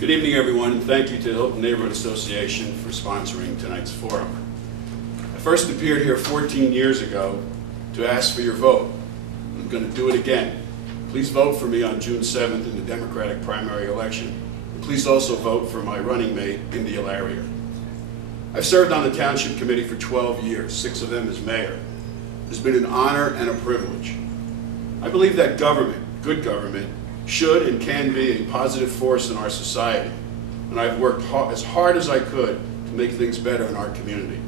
Good evening, everyone, and thank you to the Hilton Neighborhood Association for sponsoring tonight's forum. I first appeared here 14 years ago to ask for your vote. I'm going to do it again. Please vote for me on June 7th in the Democratic primary election. And please also vote for my running mate, India Larrier. I've served on the Township Committee for 12 years, 6 of them as mayor. It's been an honor and a privilege. I believe that government, good government, should and can be a positive force in our society, and I've worked as hard as I could to make things better in our community.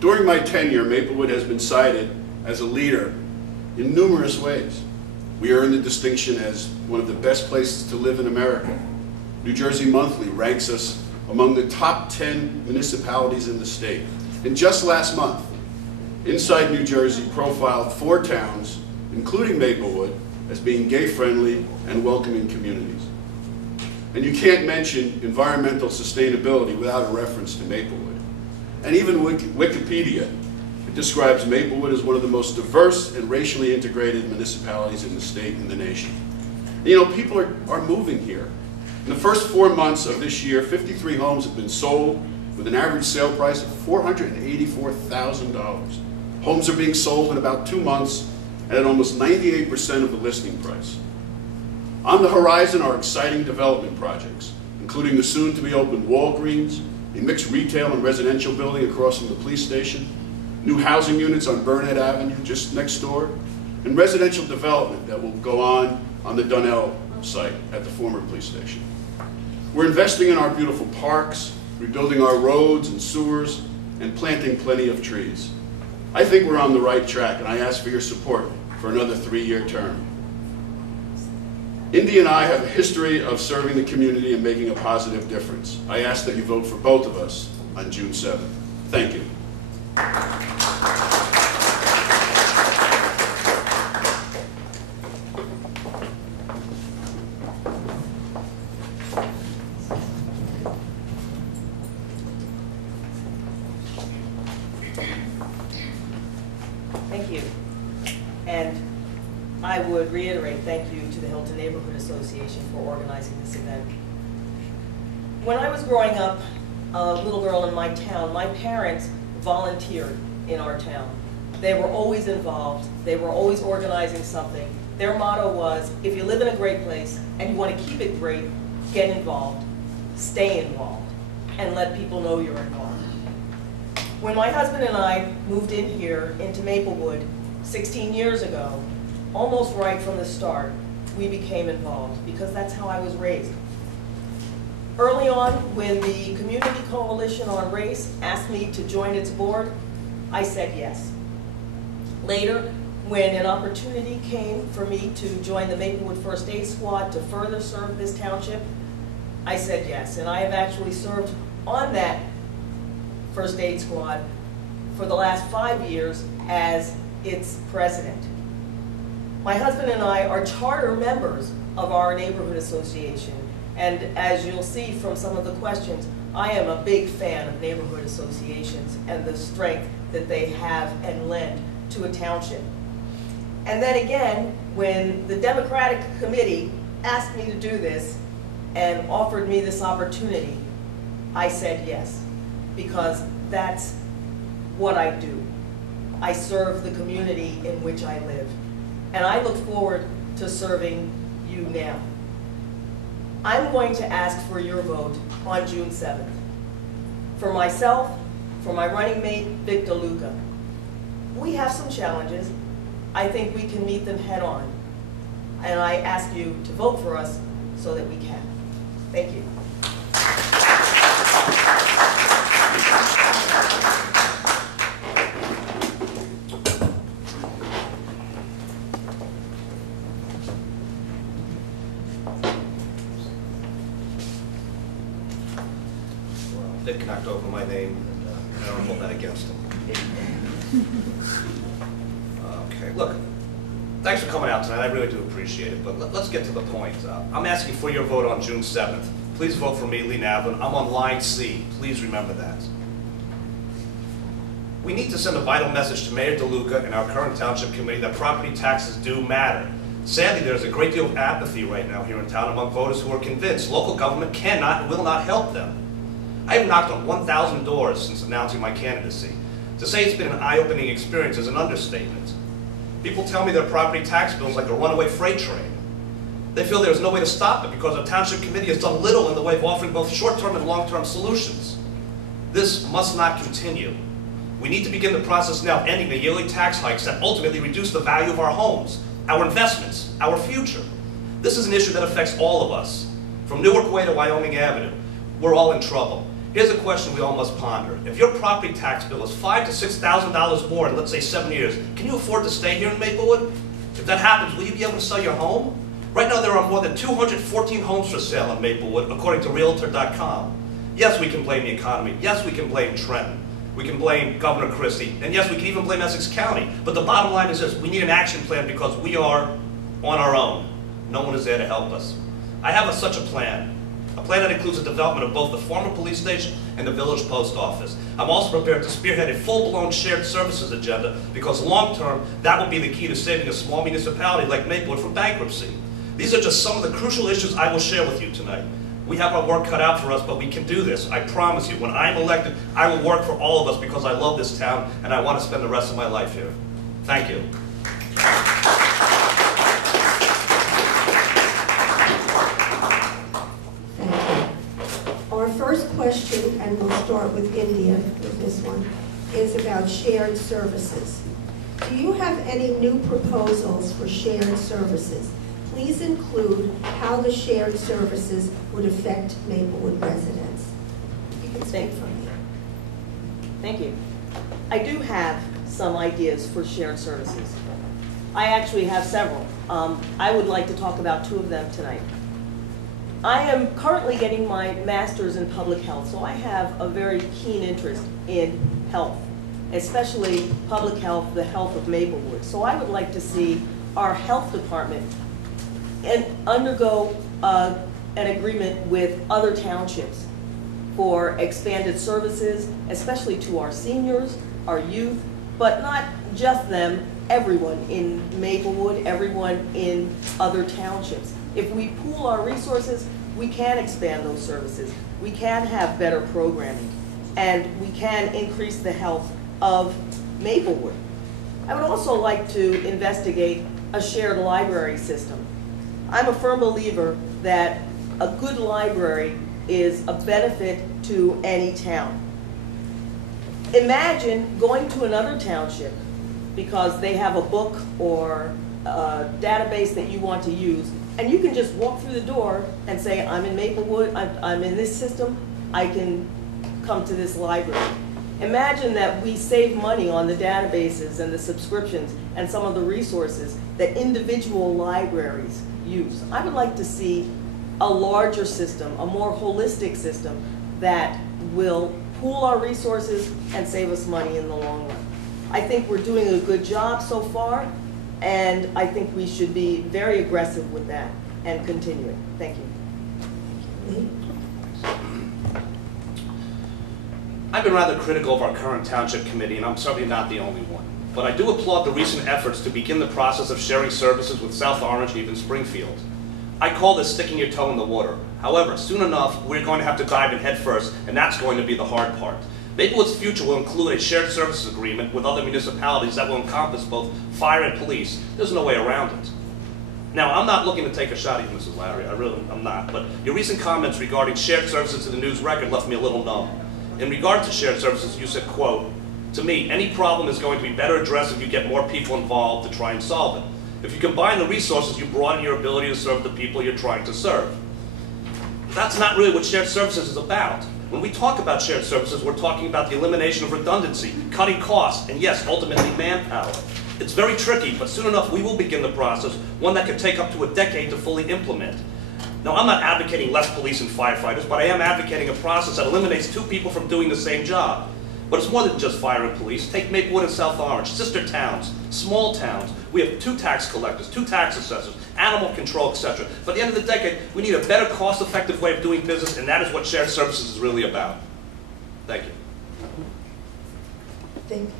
During my tenure, Maplewood has been cited as a leader in numerous ways. We earned the distinction as one of the best places to live in America. New Jersey Monthly ranks us among the top 10 municipalities in the state. And just last month, Inside New Jersey profiled 4 towns, including Maplewood, as being gay-friendly and welcoming communities. And you can't mention environmental sustainability without a reference to Maplewood. And even Wikipedia, it describes Maplewood as one of the most diverse and racially integrated municipalities in the state and the nation. And, you know, people are moving here. In the first 4 months of this year, 53 homes have been sold with an average sale price of $484,000. Homes are being sold in about 2 months and at almost 98% of the listing price. On the horizon are exciting development projects, including the soon-to-be-opened Walgreens, a mixed retail and residential building across from the police station, new housing units on Burnett Avenue just next door, and residential development that will go on the Dunnell site at the former police station. We're investing in our beautiful parks, rebuilding our roads and sewers, and planting plenty of trees. I think we're on the right track, and I ask for your support for another 3-year term. Indy and I have a history of serving the community and making a positive difference. I ask that you vote for both of us on June 7th. Thank you. Thank you. And I would reiterate thank you to the Hilton Neighborhood Association for organizing this event. When I was growing up, a little girl in my town, my parents volunteered in our town. They were always involved. They were always organizing something. Their motto was, if you live in a great place and you want to keep it great, get involved, stay involved, and let people know you're involved. When my husband and I moved in here into Maplewood 16 years ago, almost right from the start, we became involved because that's how I was raised. Early on, when the Community Coalition on Race asked me to join its board, I said yes. Later, when an opportunity came for me to join the Maplewood First Aid Squad to further serve this township, I said yes. And I have actually served on that First Aid Squad for the last 5 years as its president. My husband and I are charter members of our neighborhood association, and as you'll see from some of the questions, I am a big fan of neighborhood associations and the strength that they have and lend to a township. And then again, when the Democratic Committee asked me to do this and offered me this opportunity, I said yes, because that's what I do. I serve the community in which I live. And I look forward to serving you now. I'm going to ask for your vote on June 7th. For myself, for my running mate, Vic DeLuca. We have some challenges. I think we can meet them head on. And I ask you to vote for us so that we can. Thank you. Dick knocked over my name, and I don't hold that against him. Okay, look, thanks for coming out tonight. I really do appreciate it, but let's get to the point. I'm asking for your vote on June 7th. Please vote for me, Lee Navlin. I'm on line C. Please remember that. We need to send a vital message to Mayor DeLuca and our current township committee that property taxes do matter. Sadly, there's a great deal of apathy right now here in town among voters who are convinced local government cannot and will not help them. I have knocked on 1,000 doors since announcing my candidacy. To say it's been an eye-opening experience is an understatement. People tell me their property tax bill is like a runaway freight train. They feel there's no way to stop it because the township committee has done little in the way of offering both short-term and long-term solutions. This must not continue. We need to begin the process now of ending the yearly tax hikes that ultimately reduce the value of our homes, our investments, our future. This is an issue that affects all of us. From Newark Way to Wyoming Avenue, we're all in trouble. Here's a question we all must ponder. If your property tax bill is $5,000 to $6,000 more in, let's say, 7 years, can you afford to stay here in Maplewood? If that happens, will you be able to sell your home? Right now, there are more than 214 homes for sale in Maplewood, according to Realtor.com. Yes, we can blame the economy. Yes, we can blame Trenton. We can blame Governor Christie. And yes, we can even blame Essex County. But the bottom line is this: we need an action plan because we are on our own. No one is there to help us. I have such a plan that includes the development of both the former police station and the village post office. I'm also prepared to spearhead a full-blown shared services agenda because long-term, that will be the key to saving a small municipality like Maplewood from bankruptcy. These are just some of the crucial issues I will share with you tonight. We have our work cut out for us, but we can do this. I promise you, when I'm elected, I will work for all of us because I love this town and I want to spend the rest of my life here. Thank you. Our first question, and we'll start with India with this one, is about shared services. Do you have any new proposals for shared services? Please include how the shared services would affect Maplewood residents. You can speak from here. Thank you. I do have some ideas for shared services. I actually have several. I would like to talk about two of them tonight. I am currently getting my master's in public health, so I have a very keen interest in health, especially public health, the health of Maplewood. So I would like to see our health department undergo an agreement with other townships for expanded services, especially to our seniors, our youth, but not just them, everyone in Maplewood, everyone in other townships. If we pool our resources, we can expand those services. We can have better programming, and we can increase the health of Maplewood. I would also like to investigate a shared library system. I'm a firm believer that a good library is a benefit to any town. Imagine going to another township because they have a book or a database that you want to use, and you can just walk through the door and say, I'm in Maplewood, I'm in this system, I can come to this library. Imagine that we save money on the databases and the subscriptions and some of the resources that individual libraries use. I would like to see a larger system, a more holistic system that will pool our resources and save us money in the long run. I think we're doing a good job so far, and I think we should be very aggressive with that and continue it. Thank you. I've been rather critical of our current township committee, and I'm certainly not the only one. But I do applaud the recent efforts to begin the process of sharing services with South Orange and even Springfield. I call this sticking your toe in the water. However, soon enough, we're going to have to dive in head first, and that's going to be the hard part. Maplewood's future will include a shared services agreement with other municipalities that will encompass both fire and police. There's no way around it. Now, I'm not looking to take a shot at you, Mrs. Larry. I'm not. But your recent comments regarding shared services to the news record left me a little numb. In regard to shared services, you said, quote, "To me, any problem is going to be better addressed if you get more people involved to try and solve it. If you combine the resources, you broaden your ability to serve the people you're trying to serve." That's not really what shared services is about. When we talk about shared services, we're talking about the elimination of redundancy, cutting costs, and yes, ultimately manpower. It's very tricky, but soon enough we will begin the process, one that could take up to a decade to fully implement. Now, I'm not advocating less police and firefighters, but I am advocating a process that eliminates two people from doing the same job. But it's more than just fire and police. Take Maplewood and South Orange, sister towns, small towns. We have 2 tax collectors, 2 tax assessors, animal control, etc. But at the end of the decade, we need a better cost-effective way of doing business, and that is what shared services is really about. Thank you. Thank you.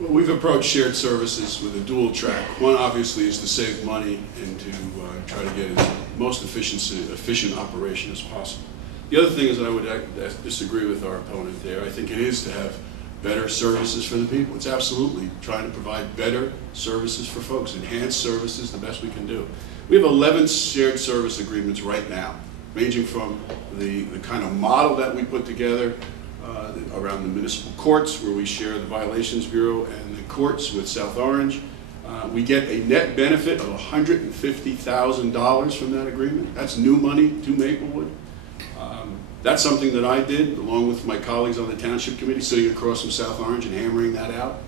Well, we've approached shared services with a dual track. One obviously is to save money and to try to get as most efficient operation as possible. The other thing is that I would disagree with our opponent there. I think it is to have better services for the people. It's absolutely trying to provide better services for folks, enhanced services, the best we can do. We have 11 shared service agreements right now, ranging from the kind of model that we put together around the municipal courts, where we share the Violations Bureau and the courts with South Orange. We get a net benefit of $150,000 from that agreement. That's new money to Maplewood. That's something that I did, along with my colleagues on the Township Committee, sitting across from South Orange and hammering that out.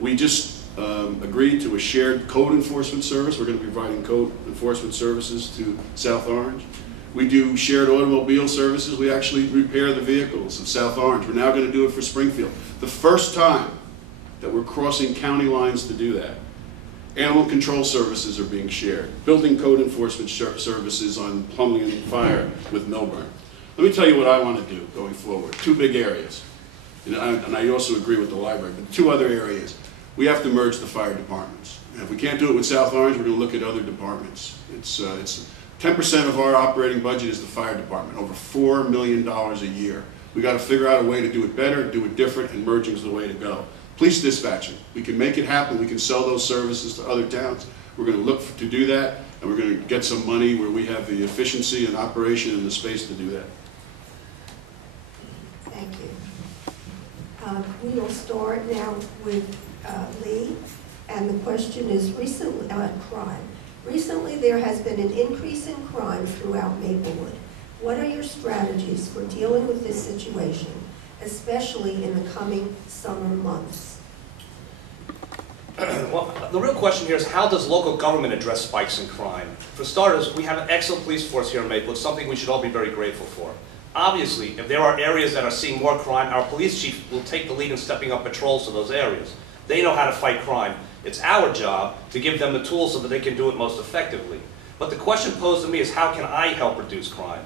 We just agreed to a shared code enforcement service. We're going to be providing code enforcement services to South Orange. We do shared automobile services. We actually repair the vehicles of South Orange. We're now going to do it for Springfield. The first time that we're crossing county lines to do that. Animal control services are being shared. Building code enforcement services on plumbing and fire with Milburn. Let me tell you what I want to do going forward. Two big areas. And I also agree with the library, but two other areas. We have to merge the fire departments. And if we can't do it with South Orange, we're going to look at other departments. It's 10% of our operating budget is the fire department, over $4 million a year. We got to figure out a way to do it better, do it different, and merging is the way to go. Police dispatching, we can make it happen. We can sell those services to other towns. We're going to look to do that, and we're going to get some money where we have the efficiency and operation and the space to do that. Thank you. We will start now with Lee, and the question is crime. Recently, there has been an increase in crime throughout Maplewood. What are your strategies for dealing with this situation, especially in the coming summer months? Well, the real question here is, how does local government address spikes in crime? For starters, we have an excellent police force here in Maplewood, something we should all be very grateful for. Obviously, if there are areas that are seeing more crime, our police chief will take the lead in stepping up patrols to those areas. They know how to fight crime. It's our job to give them the tools so that they can do it most effectively. But the question posed to me is, how can I help reduce crime?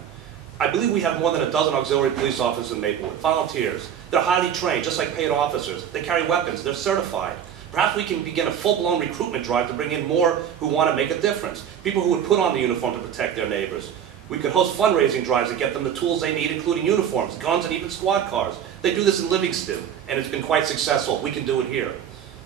I believe we have more than a dozen auxiliary police officers in Maplewood, volunteers. They're highly trained, just like paid officers. They carry weapons, they're certified. Perhaps we can begin a full-blown recruitment drive to bring in more who want to make a difference, people who would put on the uniform to protect their neighbors. We could host fundraising drives to get them the tools they need, including uniforms, guns, and even squad cars. They do this in Livingston, and it's been quite successful. We can do it here.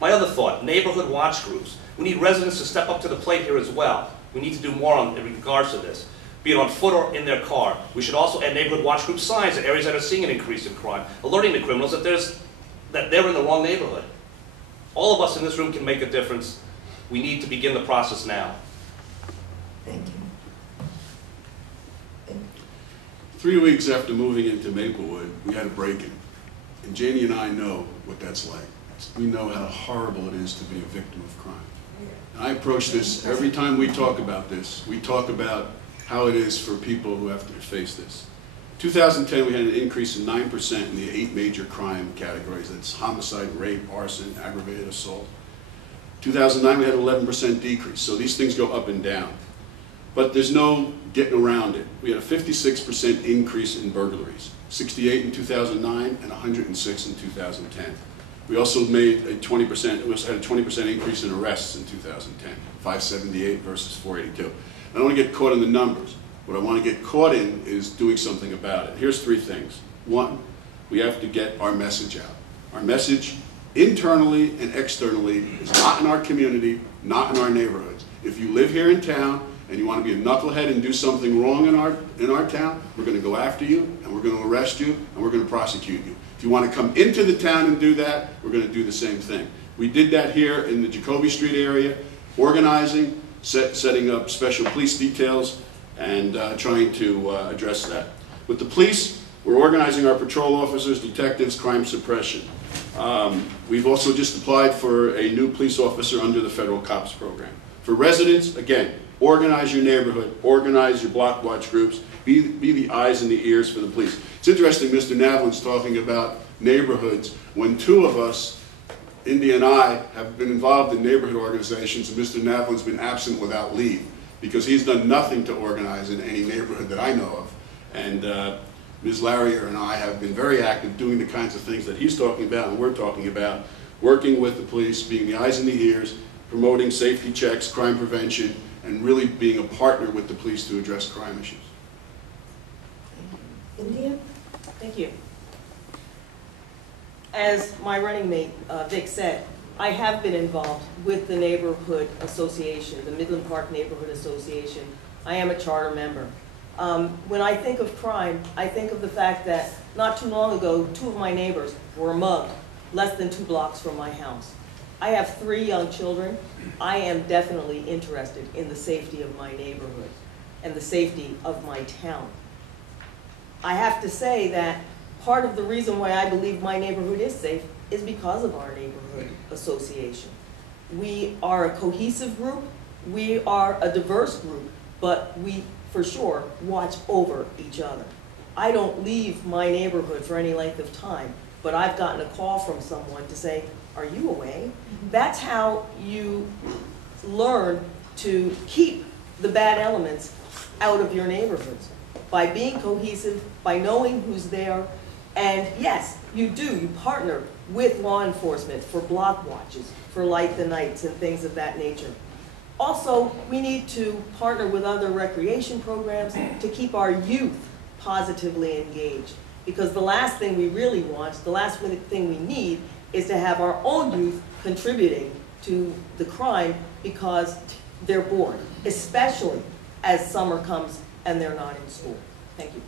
My other thought, neighborhood watch groups. We need residents to step up to the plate here as well. We need to do more in regards to this, be it on foot or in their car. We should also add neighborhood watch group signs in areas that are seeing an increase in crime, alerting the criminals that they're in the wrong neighborhood. All of us in this room can make a difference. We need to begin the process now. Thank you. 3 weeks after moving into Maplewood, we had a break-in. And Janie and I know what that's like. We know how horrible it is to be a victim of crime. And I approach this, every time we talk about this, we talk about how it is for people who have to face this. 2010, we had an increase in 9% in the 8 major crime categories. That's homicide, rape, arson, aggravated assault. 2009, we had an 11% decrease. So these things go up and down. But there's no getting around it. We had a 56% increase in burglaries, 68 in 2009 and 106 in 2010. We also made a 20%, we also had a 20% increase in arrests in 2010, 578 versus 482. I don't want to get caught in the numbers. What I want to get caught in is doing something about it. Here's 3 things. 1, we have to get our message out. Our message internally and externally is not in our community, not in our neighborhoods. If you live here in town and you want to be a knucklehead and do something wrong in our town, we're going to go after you, and we're going to arrest you, and we're going to prosecute you. If you want to come into the town and do that, we're going to do the same thing. We did that here in the Jacoby Street area, organizing, setting up special police details, and trying to address that. With the police, we're organizing our patrol officers, detectives, crime suppression. We've also just applied for a new police officer under the federal COPS program. For residents, again, organize your neighborhood, organize your block watch groups, be the eyes and the ears for the police. It's interesting, Mr. Navlin's talking about neighborhoods when 2 of us, Indy and I, have been involved in neighborhood organizations, and Mr. Navlin's been absent without leave because he's done nothing to organize in any neighborhood that I know of. And Ms. Larrier and I have been very active doing the kinds of things that he's talking about and we're talking about working with the police, being the eyes and the ears, promoting safety checks, crime prevention, and really being a partner with the police to address crime issues. India? Thank you. As my running mate, Vic, said, I have been involved with the neighborhood association, the Midland Park Neighborhood Association. I am a charter member. When I think of crime, I think of the fact that not too long ago, 2 of my neighbors were mugged less than 2 blocks from my house. I have 3 young children. I am definitely interested in the safety of my neighborhood and the safety of my town. I have to say that part of the reason why I believe my neighborhood is safe is because of our neighborhood association. We are a cohesive group, we are a diverse group, but we, for sure, watch over each other. I don't leave my neighborhood for any length of time, but I've gotten a call from someone to say, are you away? That's how you learn to keep the bad elements out of your neighborhoods, by being cohesive, by knowing who's there. And yes, you partner with law enforcement for block watches, for light the nights and things of that nature. Also, we need to partner with other recreation programs to keep our youth positively engaged. Because the last thing we really want, the last thing we need, is to have our own youth contributing to the crime because they're bored, especially as summer comes and they're not in school. Thank you.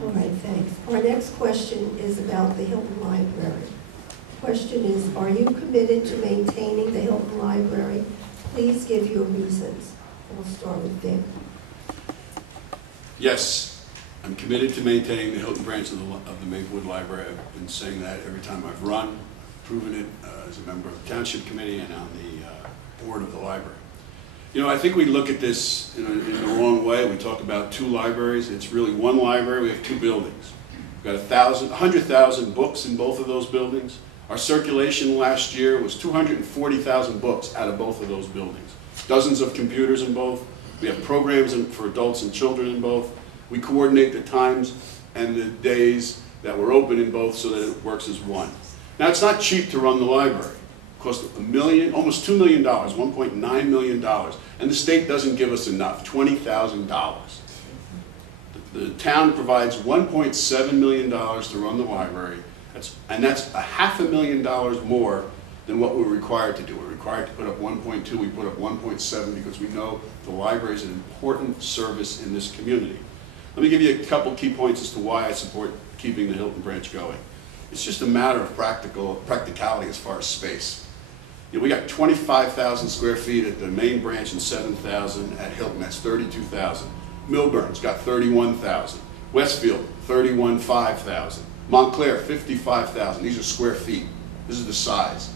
All right, thanks. Our next question is about the Hilton Library. Question is, are you committed to maintaining the Hilton Library? Please give your reasons. We'll start with Vic. Yes, I'm committed to maintaining the Hilton branch of the Maplewood Library. I've been saying that every time I've run, proven it as a member of the Township Committee and on the board of the library. You know, I think we look at this in the wrong way. We talk about 2 libraries. It's really 1 library. We have 2 buildings. We've got 100,000 books in both of those buildings. Our circulation last year was 240,000 books out of both of those buildings. Dozens of computers in both. We have programs for adults and children in both. We coordinate the times and the days that we're open in both so that it works as one. Now, it's not cheap to run the library. It costs almost $2 million, $1.9 million, and the state doesn't give us enough, $20,000. The town provides $1.7 million to run the library, and that's $500,000 more than what we're required to do. We're required to put up 1.2, we put up 1.7 because we know the library is an important service in this community. Let me give you a couple key points as to why I support keeping the Hilton branch going. It's just a matter of practicality as far as space. You know, we got 25,000 square feet at the main branch and 7,000 at Hilton. That's 32,000. Milburn's got 31,000. Westfield, 5,000. Montclair, 55,000. These are square feet. This is the size.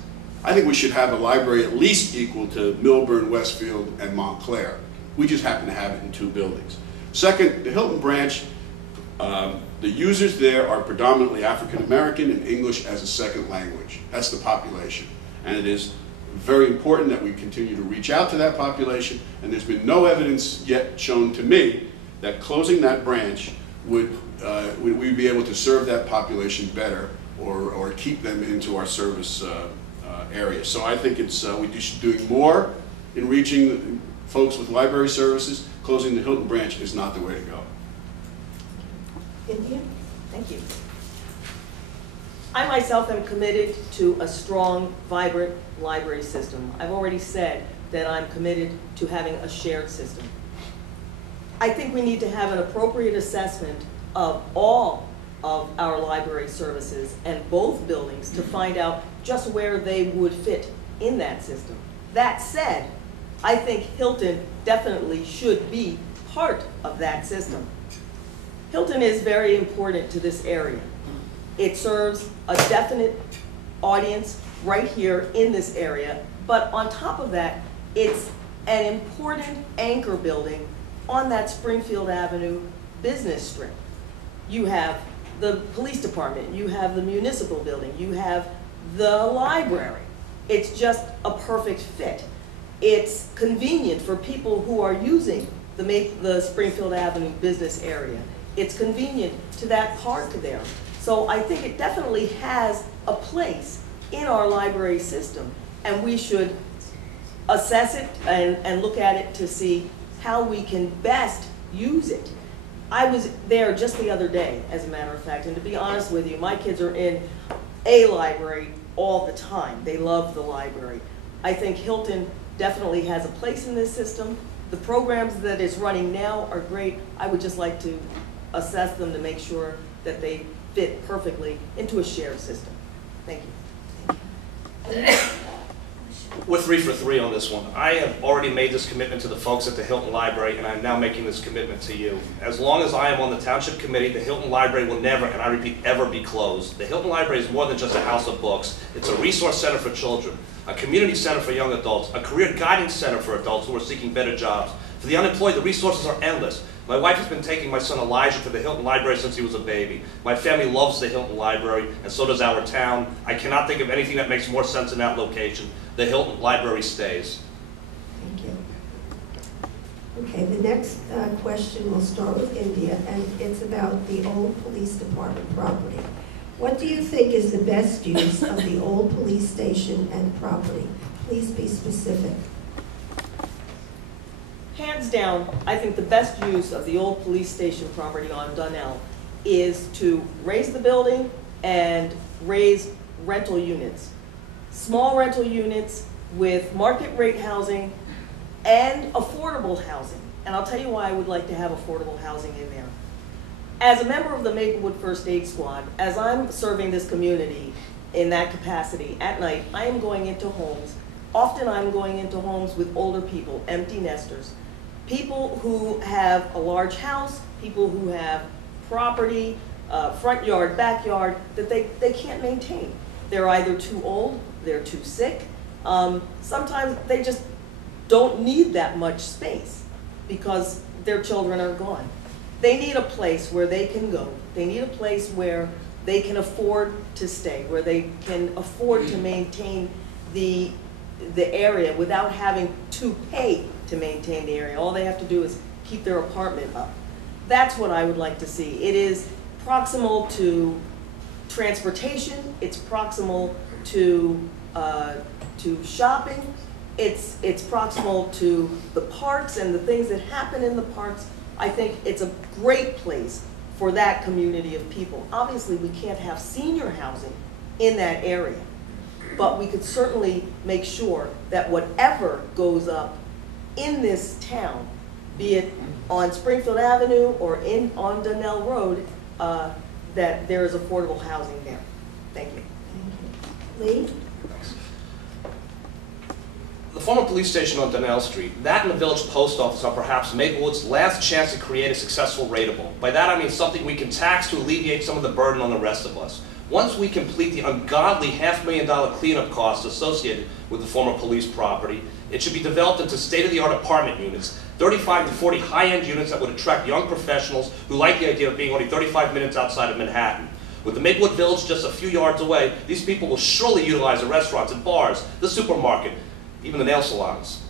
I think we should have a library at least equal to Milburn, Westfield, and Montclair. We just happen to have it in 2 buildings. Second, the Hilton branch, the users there are predominantly African American and English as a second language. That's the population. And it is very important that we continue to reach out to that population, and there's been no evidence yet shown to me that closing that branch would we be able to serve that population better or keep them into our service area. So I think it's we should be doing more in reaching folks with library services. Closing the Hilton branch is not the way to go. India? Thank you. I myself am committed to a strong, vibrant library system. I've already said that I'm committed to having a shared system. I think we need to have an appropriate assessment of all of our library services and both buildings to find out just where they would fit in that system. That said, I think Hilton definitely should be part of that system. Hilton is very important to this area. It serves a definite audience right here in this area, but on top of that, it's an important anchor building on that Springfield Avenue business strip. You have the police department, you have the municipal building, you have the library. It's just a perfect fit. It's convenient for people who are using the Springfield Avenue business area. It's convenient to that park there. So I think it definitely has a place in our library system, and we should assess it and look at it to see how we can best use it. I was there just the other day, as a matter of fact, and to be honest with you, my kids are in a library all the time. They love the library. I think Hilton definitely has a place in this system. The programs that it's running now are great. I would just like to assess them to make sure that they fit perfectly into a shared system. Thank you. We're 3 for 3 on this one. I have already made this commitment to the folks at the Hilton Library, and I'm now making this commitment to you. As long as I am on the Township Committee, the Hilton Library will never, and I repeat, ever be closed. The Hilton Library is more than just a house of books. It's a resource center for children, a community center for young adults, a career guidance center for adults who are seeking better jobs. For the unemployed, the resources are endless. My wife has been taking my son Elijah to the Hilton Library since he was a baby. My family loves the Hilton Library, and so does our town. I cannot think of anything that makes more sense in that location. The Hilton Library stays. Thank you. Okay, the next question will start with India, and it's about the old police department property. What do you think is the best use of the old police station and property? Please be specific. Hands down, I think the best use of the old police station property on Donnell is to raise the building and raise rental units. Small rental units with market rate housing and affordable housing. And I'll tell you why I would like to have affordable housing in there. As a member of the Maplewood First Aid Squad, as I'm serving this community in that capacity at night, I am going into homes. Often I'm going into homes with older people, empty nesters. People who have a large house, people who have property, front yard, backyard, that they can't maintain. They're either too old, they're too sick. Sometimes they just don't need that much space because their children are gone. They need a place where they can go. They need a place where they can afford to stay, where they can afford to maintain the area without having to pay to maintain the area. All they have to do is keep their apartment up. That's what I would like to see. It is proximal to transportation, it's proximal to shopping, it's proximal to the parks and the things that happen in the parks. I think it's a great place for that community of people. Obviously, we can't have senior housing in that area, but we could certainly make sure that whatever goes up in this town, be it on Springfield Avenue or on Donnell Road, that there is affordable housing there. Thank you. Thank you. Lee? The former police station on Donnell Street, that and the village post office are perhaps Maplewood's last chance to create a successful rateable. By that I mean something we can tax to alleviate some of the burden on the rest of us. Once we complete the ungodly $500,000 cleanup costs associated with the former police property, it should be developed into state-of-the-art apartment units, 35 to 40 high-end units that would attract young professionals who like the idea of being only 35 minutes outside of Manhattan. With the Maplewood Village just a few yards away, these people will surely utilize the restaurants and bars, the supermarket, even the nail salons.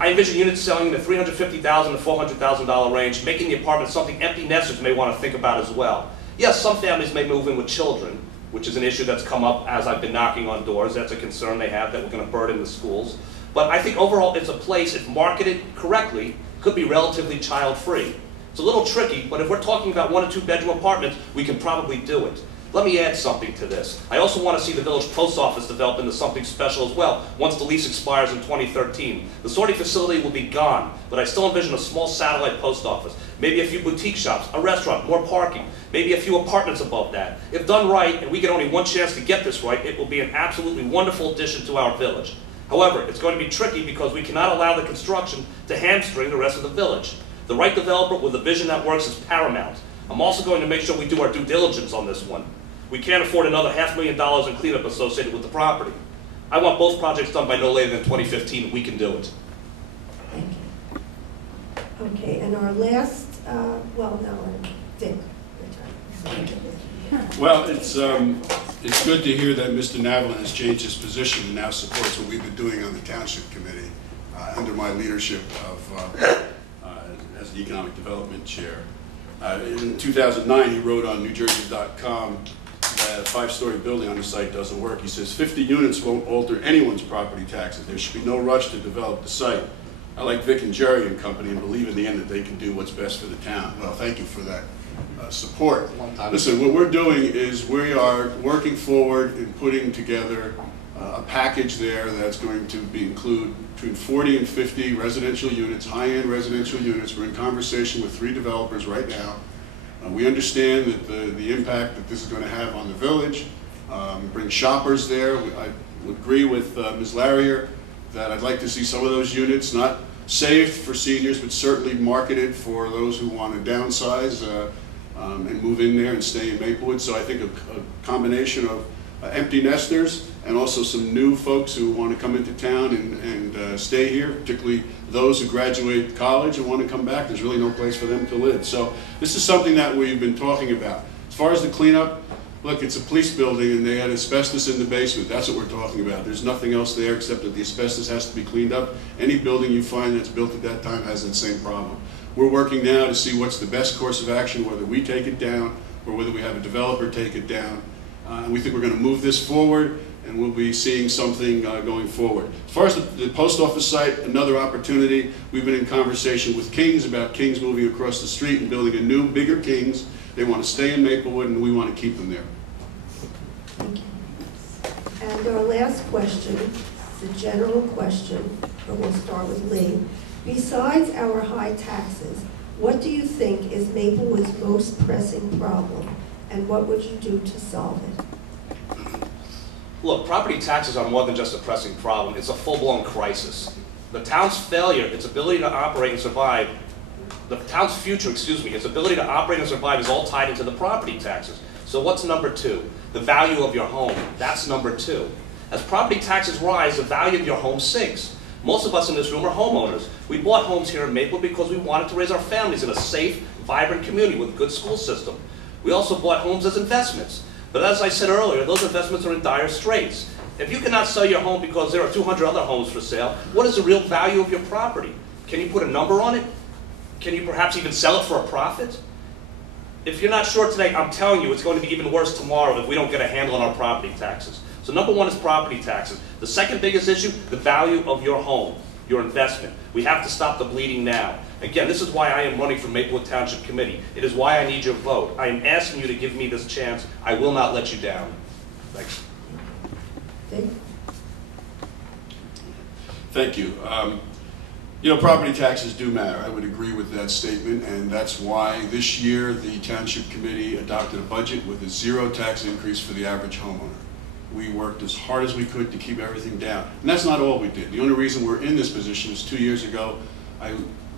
I envision units selling in the $350,000 to $400,000 range, making the apartment something empty nesters may want to think about as well. Yes, some families may move in with children, which is an issue that's come up as I've been knocking on doors. That's a concern they have, that we're going to burden the schools. But I think overall it's a place, if marketed correctly, could be relatively child-free. It's a little tricky, but if we're talking about 1 or 2 bedroom apartments, we can probably do it. Let me add something to this. I also want to see the village post office develop into something special as well once the lease expires in 2013. The sorting facility will be gone, but I still envision a small satellite post office, maybe a few boutique shops, a restaurant, more parking, maybe a few apartments above that. If done right, and we get only one chance to get this right, it will be an absolutely wonderful addition to our village. However, it's going to be tricky because we cannot allow the construction to hamstring the rest of the village. The right developer with a vision that works is paramount. I'm also going to make sure we do our due diligence on this one. We can't afford another $500,000 in cleanup associated with the property. I want both projects done by no later than 2015. We can do it. Thank you. Okay, and our last, Dick. Well, it's good to hear that Mr. Navelin has changed his position and now supports what we've been doing on the Township Committee under my leadership as the Economic Development Chair. In 2009, he wrote on NewJersey.com that a 5-story building on the site doesn't work. He says 50 units won't alter anyone's property taxes. There should be no rush to develop the site. I like Vic and Jerry and company and believe in the end that they can do what's best for the town. Well, thank you for that support. Listen, what we're doing is we are working forward and putting together a package there that's going to include between 40 and 50 residential units, high-end residential units. We're in conversation with 3 developers right now. We understand that the impact that this is going to have on the village, bring shoppers there. I would agree with Ms. Larrier that I'd like to see some of those units not saved for seniors, but certainly marketed for those who want to downsize and move in there and stay in Maplewood. So I think a combination of empty nesters and also some new folks who want to come into town and stay here, particularly those who graduate college and want to come back. There's really no place for them to live. So this is something that we've been talking about. As far as the cleanup, look, it's a police building and they had asbestos in the basement. That's what we're talking about. There's nothing else there except that the asbestos has to be cleaned up. Any building you find that's built at that time has that same problem. We're working now to see what's the best course of action, whether we take it down or whether we have a developer take it down. We think we're going to move this forward, and we'll be seeing something going forward. As far as the post office site, another opportunity. We've been in conversation with Kings about Kings moving across the street and building a new, bigger Kings. They want to stay in Maplewood, and we want to keep them there. Thank you. And our last question is a general question, but we'll start with Lee. Besides our high taxes, what do you think is Maplewood's most pressing problem, and what would you do to solve it? Look, property taxes are more than just a pressing problem. It's a full-blown crisis. The town's failure, its ability to operate and survive, the town's future, its ability to operate and survive is all tied into the property taxes. So what's number 2? The value of your home. That's number 2. As property taxes rise, the value of your home sinks. Most of us in this room are homeowners. We bought homes here in Maplewood because we wanted to raise our families in a safe, vibrant community with a good school system. We also bought homes as investments. But as I said earlier, those investments are in dire straits. If you cannot sell your home because there are 200 other homes for sale, what is the real value of your property? Can you put a number on it? Can you perhaps even sell it for a profit? If you're not sure today, I'm telling you it's going to be even worse tomorrow if we don't get a handle on our property taxes. So number 1 is property taxes. The second biggest issue, the value of your home, your investment. We have to stop the bleeding now. Again, this is why I am running for Maplewood Township Committee. It is why I need your vote. I am asking you to give me this chance. I will not let you down. Thanks. Dave? Thank you. You know, property taxes do matter. I would agree with that statement, and that's why this year the Township Committee adopted a budget with a 0 tax increase for the average homeowner. We worked as hard as we could to keep everything down. And that's not all we did. The only reason we're in this position is 2 years ago, I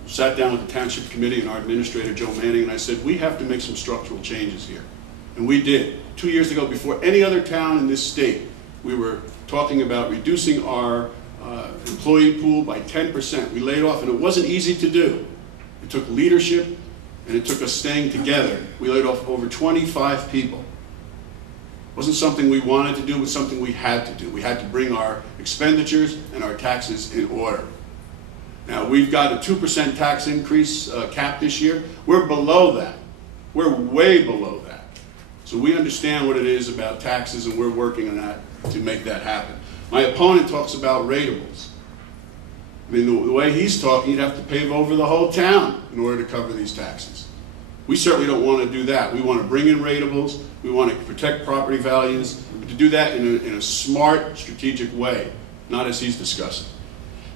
sat down with the Township Committee and our administrator, Joe Manning, and I said, we have to make some structural changes here. And we did. 2 years ago, before any other town in this state, we were talking about reducing our employee pool by 10%. We laid off, and it wasn't easy to do. It took leadership, and it took us staying together. We laid off over 25 people. It wasn't something we wanted to do, it was something we had to do. We had to bring our expenditures and our taxes in order. Now, we've got a 2% tax increase cap this year. We're below that. We're way below that. So we understand what it is about taxes, and we're working on that to make that happen. My opponent talks about ratables. I mean, the way he's talking, you'd have to pave over the whole town in order to cover these taxes. We certainly don't want to do that. We want to bring in ratables. We want to protect property values, but to do that in a smart, strategic way, not as he's discussing.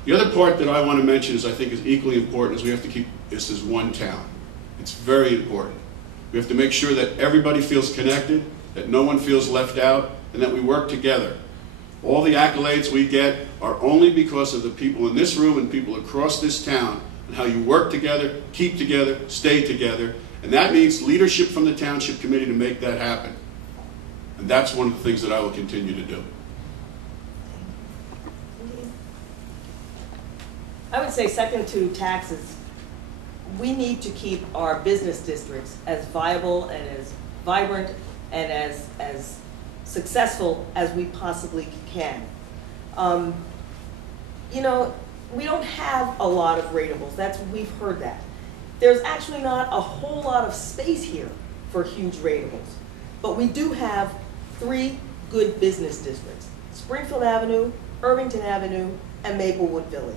The other part that I want to mention is I think is equally important is we have to keep this as one town. It's very important. We have to make sure that everybody feels connected, that no one feels left out, and that we work together. All the accolades we get are only because of the people in this room and people across this town and how you work together, keep together, stay together. And that means leadership from the Township Committee to make that happen. And that's one of the things that I will continue to do. I would say second to taxes, we need to keep our business districts as viable and as vibrant and as successful as we possibly can. You know, we don't have a lot of ratables. We've heard that. There's actually not a whole lot of space here for huge ratables. But we do have 3 good business districts: Springfield Avenue, Irvington Avenue, and Maplewood Village.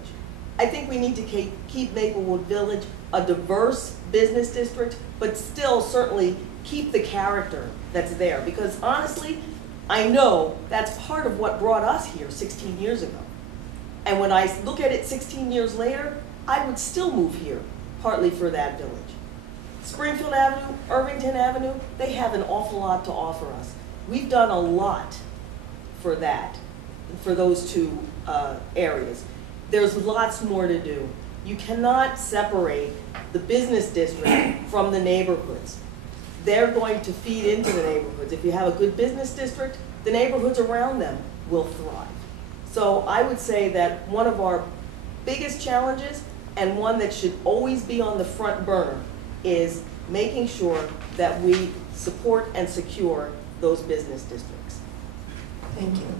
I think we need to keep Maplewood Village a diverse business district, but still certainly keep the character that's there. Because honestly, I know that's part of what brought us here 16 years ago. And when I look at it 16 years later, I would still move here, partly for that village. Springfield Avenue, Irvington Avenue, they have an awful lot to offer us. We've done a lot for that, for those 2 areas. There's lots more to do. You cannot separate the business district from the neighborhoods. They're going to feed into the neighborhoods. If you have a good business district, the neighborhoods around them will thrive. So I would say that one of our biggest challenges, and one that should always be on the front burner, is making sure that we support and secure those business districts. Thank you.